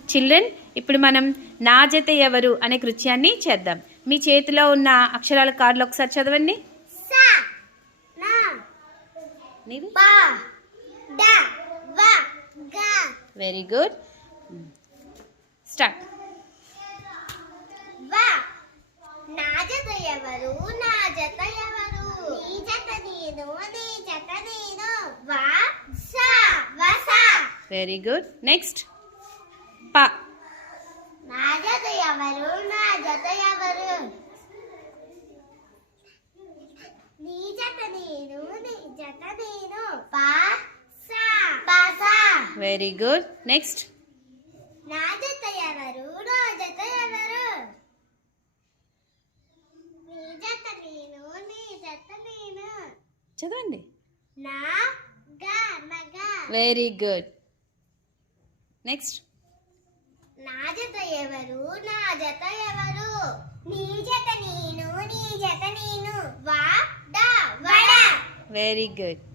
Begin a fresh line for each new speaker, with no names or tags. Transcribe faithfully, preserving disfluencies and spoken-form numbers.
Children, ఇప్పుడు మనం నా జత ఎవరు అనే కృత్యాన్ని చేద్దాం. మీ చేతిలో ఉన్న అక్షరాల కార్డులు ఒకసారి చదవండి. Very good, start.
నా జత ఎవరు, నా జత ఎవరు, నీ జత నేను, నీ జత నేను, వా సా వస.
Very good, next. ప.
నా జత ఎవరు, నా జత ఎవరు, నీ జత నేను, నీ జత నేను, పా సా పస.
Very good, next.
నా జత ఎవరు, నా జత ఎవరు, నీ జత నేను, నీ జత నేను,
చదవండి.
నా గా నగా.
Very good, next.
నా జత ఎవరు, నా జత ఎవరు, నీ జత నేను, నీ జత నేను, వా డా వడ.
Very good.